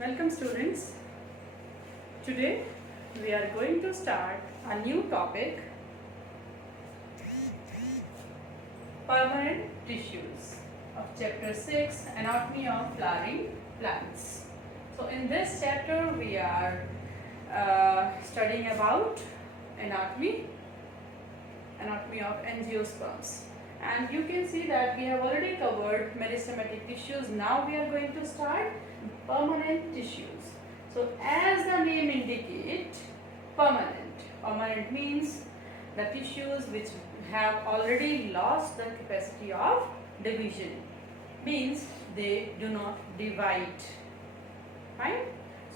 Welcome students. Today we are going to start a new topic, permanent tissues of chapter 6, anatomy of flowering plants. So in this chapter we are studying about anatomy of angiosperms, and you can see that we have already covered meristematic tissues. Now we are going to start permanent tissues. So as the name indicates, permanent means the tissues which have already lost the capacity of division, means they do not divide. Fine.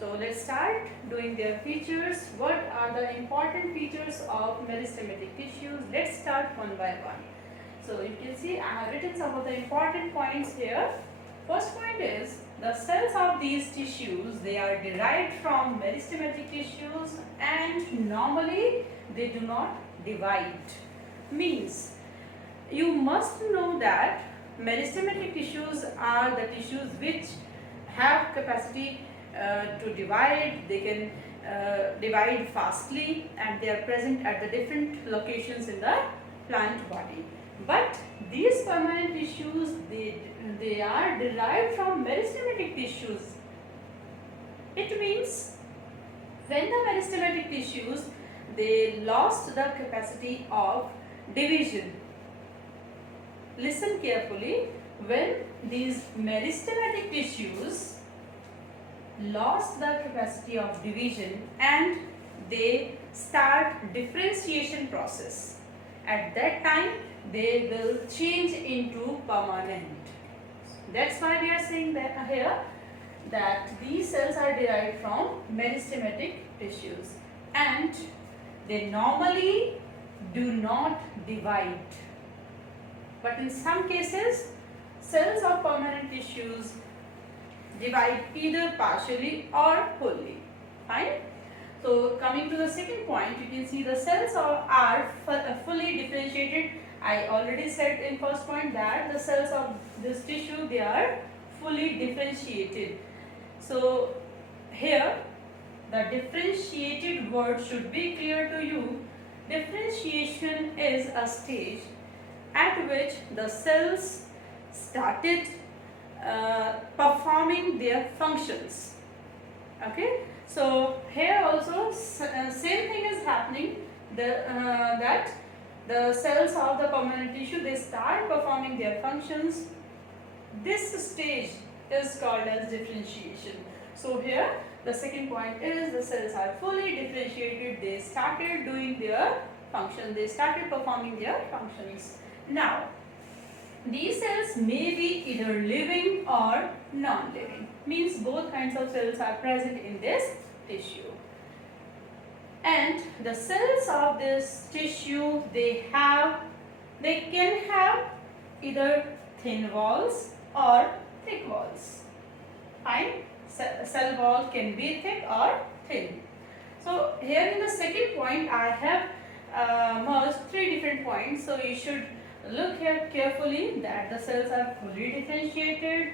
So let's start doing their features. What are the important features of meristematic tissues? Let's start one by one. So you can see I have written some of the important points here. First point is the cells of these tissues, they are derived from meristematic tissues and normally they do not divide. Means you must know that meristematic tissues are the tissues which have capacity to divide. They can divide fastly and they are present at the different locations in the plant body. But these permanent tissues, they are derived from meristematic tissues. It means when the meristematic tissues, they lost the capacity of division. Listen carefully. When these meristematic tissues lost the capacity of division and they start differentiation process, at that time they will change into permanent. That's why we are saying that here that these cells are derived from meristematic tissues and they normally do not divide. But in some cases, cells of permanent tissues divide either partially or wholly. Fine. So coming to the second point, you can see the cells are fully differentiated. I already said in first point that the cells of this tissue, they are fully differentiated. So here the differentiated word should be clear to you. Differentiation is a stage at which the cells started performing their functions. Okay. So here also same thing is happening. That the cells of the permanent tissue, they start performing their functions. This stage is called as differentiation. So here the second point is the cells are fully differentiated. They started doing their function. They started performing their functions. Now these cells may be either living or non-living. Means both kinds of cells are present in this tissue. And the cells of this tissue, they can have either thin walls or thick walls. Fine. Cell wall can be thick or thin. So here in the second point, I have merged three different points. So you should look here carefully that the cells are fully differentiated.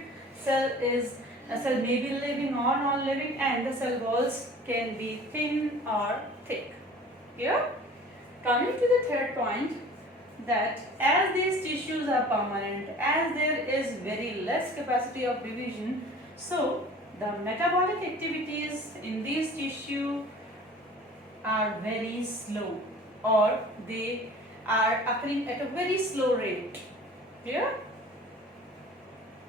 A cell may be living or non-living, and the cell walls can be thin or thick. Here, coming to the third point, that as these tissues are permanent, as there is very less capacity of division, so the metabolic activities in these tissue are very slow, or they are occurring at a very slow rate. Here,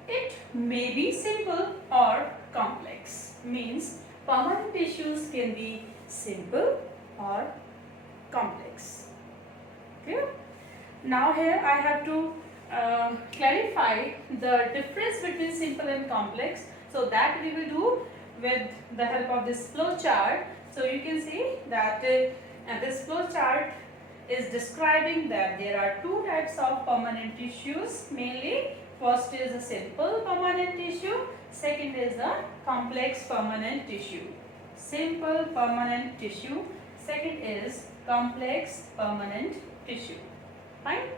it may be simple or complex. Means permanent tissues can be simple or complex. Okay. Now here I have to clarify the difference between simple and complex. So that we will do with the help of this flow chart. So you can see that this flow chart is describing that there are two types of permanent tissues mainly. First is a simple permanent tissue, second is a complex permanent tissue. Simple permanent tissue, second is complex permanent tissue. Fine.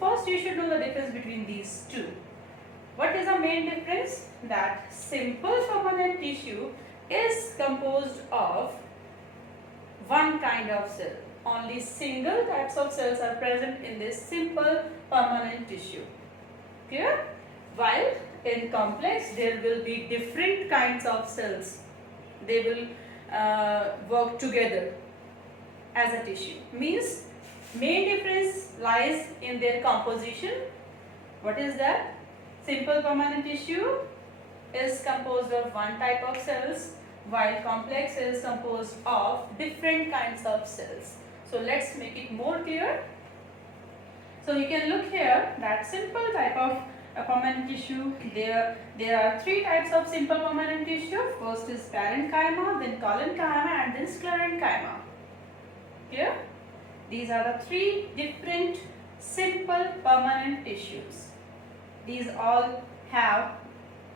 First you should know the difference between these two. What is the main difference? That simple permanent tissue is composed of one kind of cell. Only single types of cells are present in this simple permanent tissue. Clear? While in complex there will be different kinds of cells. They will work together as a tissue. Means main difference lies in their composition. What is that? Simple permanent tissue is composed of one type of cells, while complex is composed of different kinds of cells. So let's make it more clear. So you can look here that simple type of permanent tissue, there are three types of simple permanent tissue. First is parenchyma, then collenchyma, and then sclerenchyma. Clear? These are the three different simple permanent tissues. These all have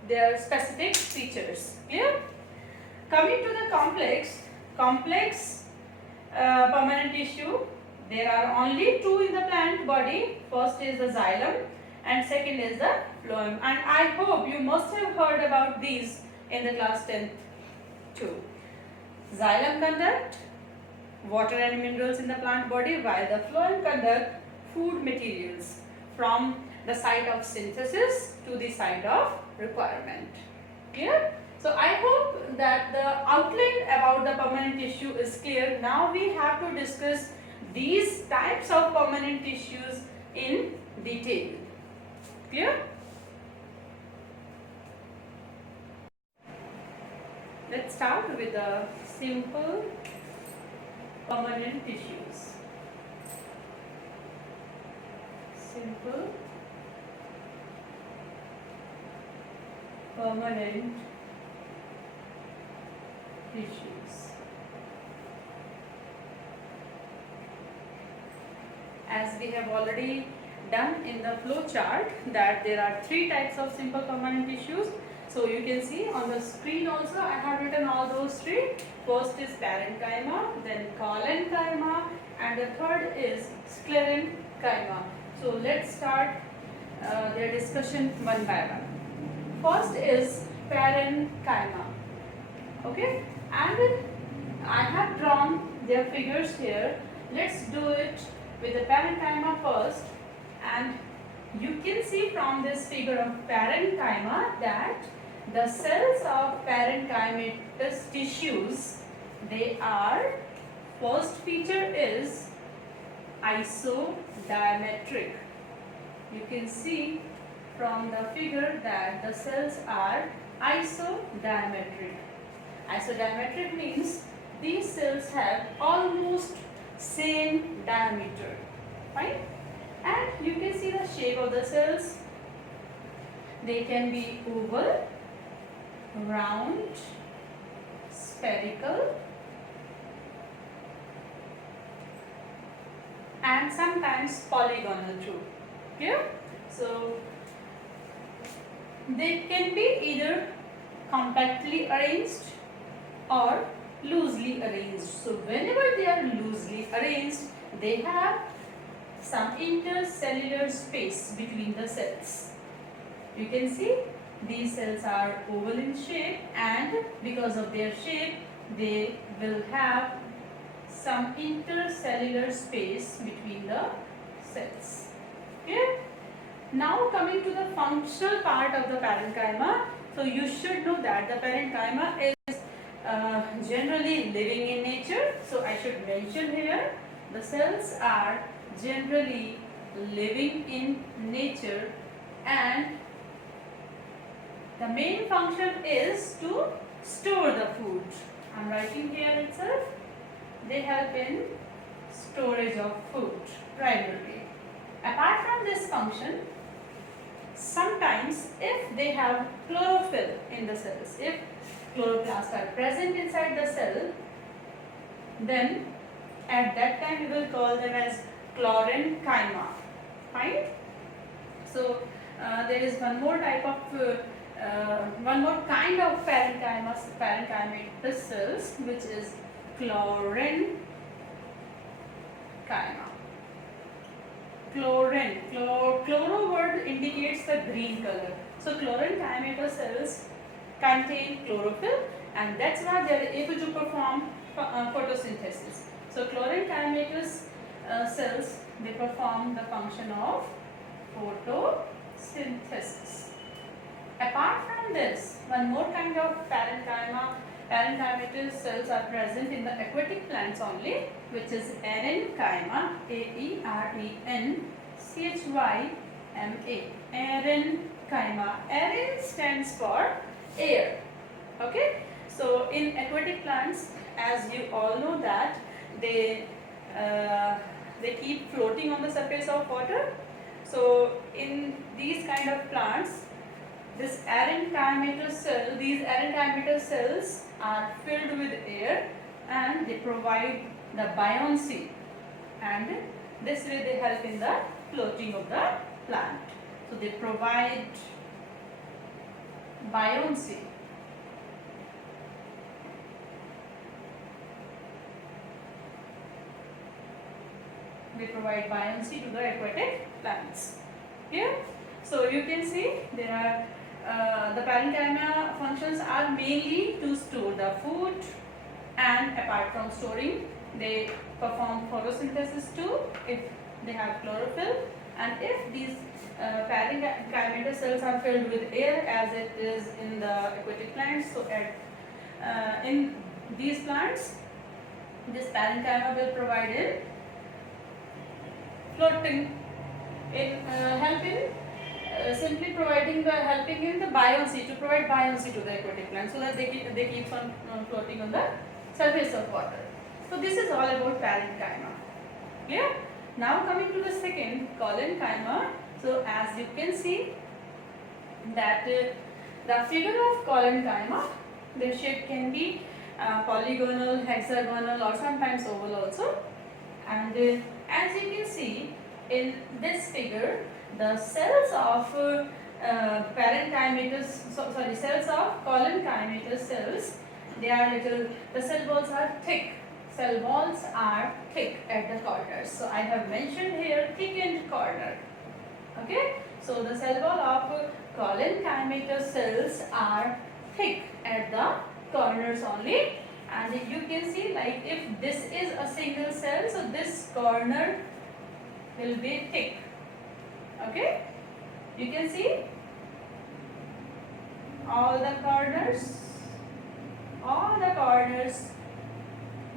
their specific features. Clear? Coming to the complex permanent tissue, there are only two in the plant body. First is the xylem and second is the phloem. And I hope you must have heard about these in the class 10th too. Xylem conduct water and minerals in the plant body, while the phloem conduct food materials from the site of synthesis to the site of requirement. Clear? So I hope that the outline about the permanent tissue is clear. Now we have to discuss these types of permanent tissues in detail. Clear? Let's start with the simple permanent tissues. Simple permanent tissues. As we have already done in the flow chart, that there are three types of simple permanent tissues. So you can see on the screen also I have written all those three. First is parenchyma, then collenchyma, and the third is sclerenchyma. So let's start their discussion one by one. First is parenchyma. Okay, and I have drawn their figures here. Let's do it with the parenchyma first, and you can see from this figure of parenchyma that the cells of parenchymatous tissues, they are, first feature is isodiametric. You can see from the figure that the cells are isodiametric. Isodiametric means these cells have almost same diameter, right? And you can see the shape of the cells. They can be oval, round, spherical, and sometimes polygonal too. Clear? So they can be either compactly arranged or loosely arranged. So whenever they are loosely arranged, they have some intercellular space between the cells. You can see these cells are oval in shape, and because of their shape they will have some intercellular space between the cells. Okay? Now coming to the functional part of the parenchyma. So you should know that the parenchyma is generally living in nature. So I should mention here, the cells are generally living in nature, and the main function is to store the food. I am writing here itself. They help in storage of food primarily. Apart from this function, sometimes if they have chlorophyll in the cells, if chloroplasts are present inside the cell, then at that time we will call them as chlorenchyma. Fine? So there is one more type of one more kind of parenchymatous cells, which is chlorenchyma. Chloro word indicates the green color. So chlorenchymator cells contain chlorophyll, and that's why they are able to perform photosynthesis. So chlorenchymator cells, they perform the function of photosynthesis. Apart from this, one more kind of parenchymatous cells are present in the aquatic plants only, which is aerenchyma, A-E-R-E-N-C-H-Y-M-A, aerenchyma. Aeren stands for air. Okay, so in aquatic plants, as you all know that they keep floating on the surface of water. So in these kind of plants, these aerenchymator cells are filled with air, and they provide the buoyancy, and this way they help in the floating of the plant. So they provide buoyancy. They provide buoyancy to the aquatic plants. Here, so you can see there are the parenchyma functions are mainly to store the food, and apart from storing, they perform photosynthesis too if they have chlorophyll, and if these parenchymator cells are filled with air as it is in the aquatic plants, so in these plants, this parenchyma will provide in floating, in helping simply helping in the buoyancy, to provide buoyancy to the aquatic plant, so that they keep on floating on the surface of water. So this is all about parenchyma. Clear? Now coming to the second, collenchyma. So as you can see that the figure of collenchyma, the shape can be polygonal, hexagonal, or sometimes oval also. And as you can see in this figure, the cells of cells of collenchymator cells, they are the cell walls are thick. Cell walls are thick at the corners. So I have mentioned here thickened corner. Okay. So the cell wall of collenchymator cells are thick at the corners only. And you can see, like, if this is a single cell, so this corner will be thick. Okay, you can see all the corners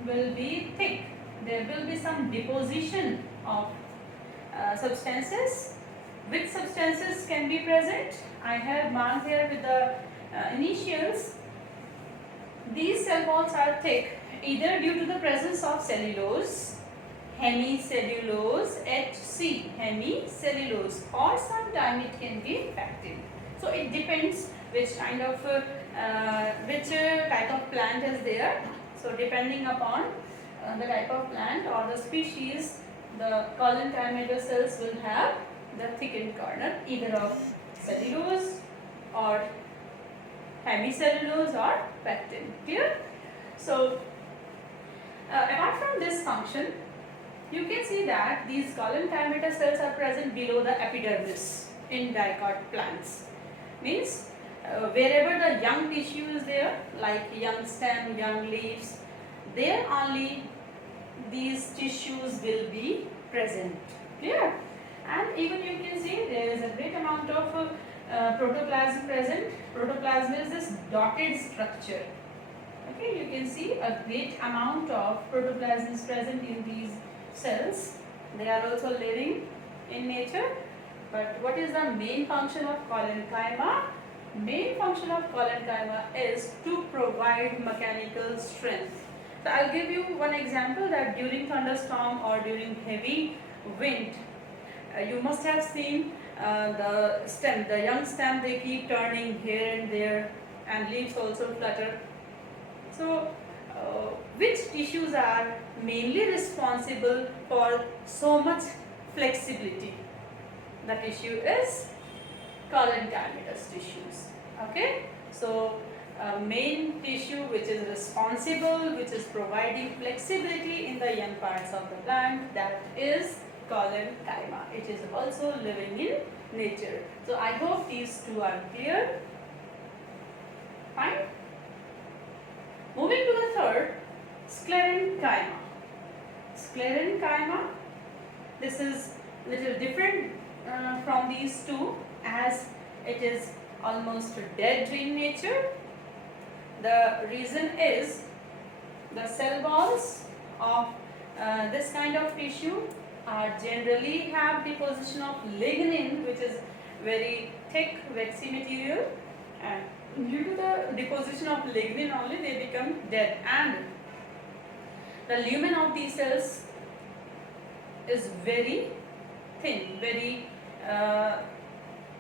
will be thick. There will be some deposition of substances. Which substances can be present? I have marked here with the initials. These cell walls are thick either due to the presence of cellulose, hemicellulose, HC, hemicellulose, or sometime it can be pectin. So it depends which kind of which type of plant is there. So depending upon the type of plant or the species, the collenchymator cells will have the thickened corner either of cellulose or hemicellulose or pectin. Clear? So apart from this function, you can see that these collenchymator cells are present below the epidermis in dicot plants. Means wherever the young tissue is there, like young stem, young leaves, there only these tissues will be present. Clear? And even you can see there is a great amount of protoplasm present. Protoplasm is this dotted structure. Okay, you can see a great amount of protoplasm is present in these cells. They are also living in nature. But what is the main function of collenchyma? Main function of collenchyma is to provide mechanical strength. So I'll give you one example, that during thunderstorm or during heavy wind, you must have seen the young stem, they keep turning here and there, and leaves also flutter. So which tissues are mainly responsible for so much flexibility? The tissue is collenchymatous tissues. Okay, so main tissue which is responsible, which is providing flexibility in the young parts of the plant, that is collenchyma. It is also living in nature. So I hope these two are clear. Fine. Moving to the third, sclerenchyma. Sclerenchyma, this is little different from these two, as it is almost dead in nature. The reason is the cell walls of this kind of tissue generally have deposition of lignin, which is very thick waxy material, and due to the deposition of lignin only they become dead, and the lumen of these cells is very thin,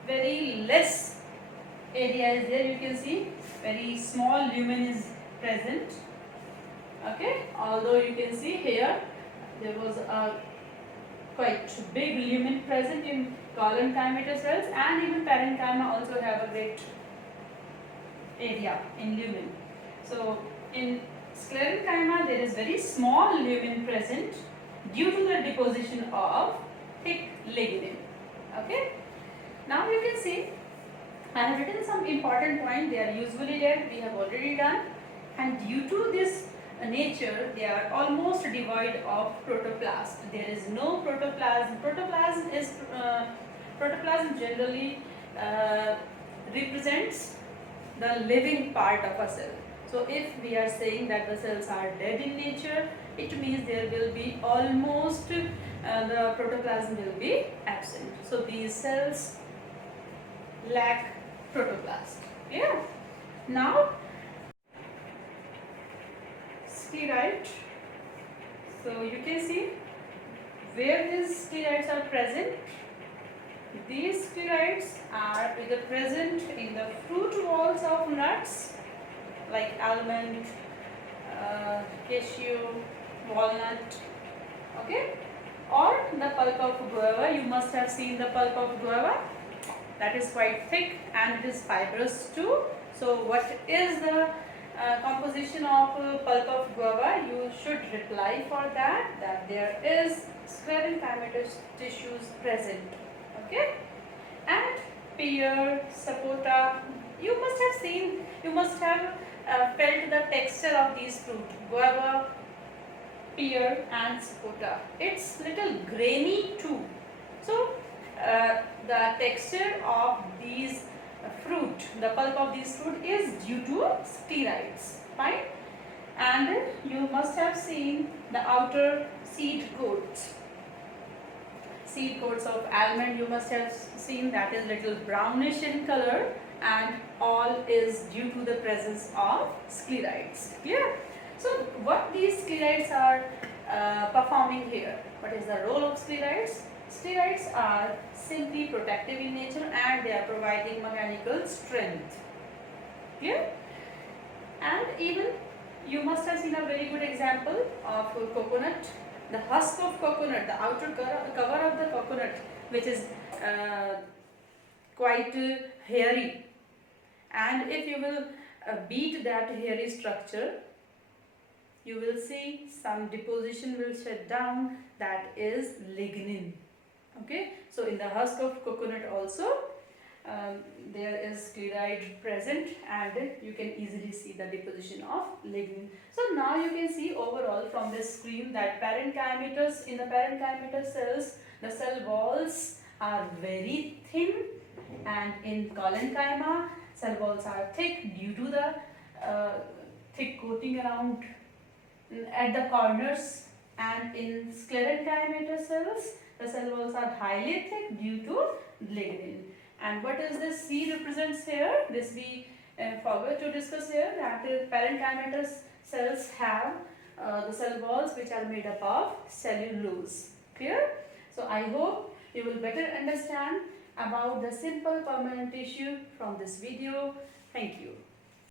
very less area is there. You can see very small lumen is present. Okay, although you can see here there was a quite big lumen present in collenchyma cells, and even parenchyma also have a great area in lumen. So in sclerenchyma there is very small lumen present due to the deposition of thick lignin. Okay, now you can see I have written some important points. They are usually there, we have already done, and due to this nature they are almost devoid of protoplasm. There is no protoplasm. Protoplasm generally represents the living part of a cell. So if we are saying that the cells are dead in nature, it means there will be almost the protoplasm will be absent. So these cells lack protoplasm. Yeah. Now sclerite. So you can see where these sclerites are present. These sclerites are either present in the fruit walls of nuts like almond, cashew, walnut, okay, or the pulp of guava. You must have seen the pulp of guava. That is quite thick and it is fibrous too. So what is the composition of pulp of guava? You should reply for that there is sclerenchymatous tissues present. Okay, and pear, sapota, you must have felt the texture of these fruit, guava, pear and sapota. It's little grainy too. So the texture of these fruit, the pulp of these fruit is due to sclerites. Fine. And you must have seen the outer seed coats. Seed coats of almond you must have seen, that is little brownish in color, and all is due to the presence of sclerites. Clear? So what these sclerites are performing here? What is the role of sclerites? Sclerites are simply protective in nature and they are providing mechanical strength. Clear? And even you must have seen a very good example of coconut. The husk of coconut, the outer cover of the coconut, which is quite hairy, and if you will beat that hairy structure, you will see some deposition will shut down, that is lignin. Okay, so in the husk of coconut also there is sclerite present and you can easily see the deposition of lignin. So now you can see overall from this screen that in the parenchymatous cells the cell walls are very thin, and in collenchyma cell walls are thick due to the thick coating around at the corners, and in sclerenchymatous cells the cell walls are highly thick due to lignin. And what is this C represents here? This we forgot to discuss here, that parenchymatous cells have the cell walls which are made up of cellulose. Clear? So I hope you will better understand about the simple permanent tissue from this video. Thank you.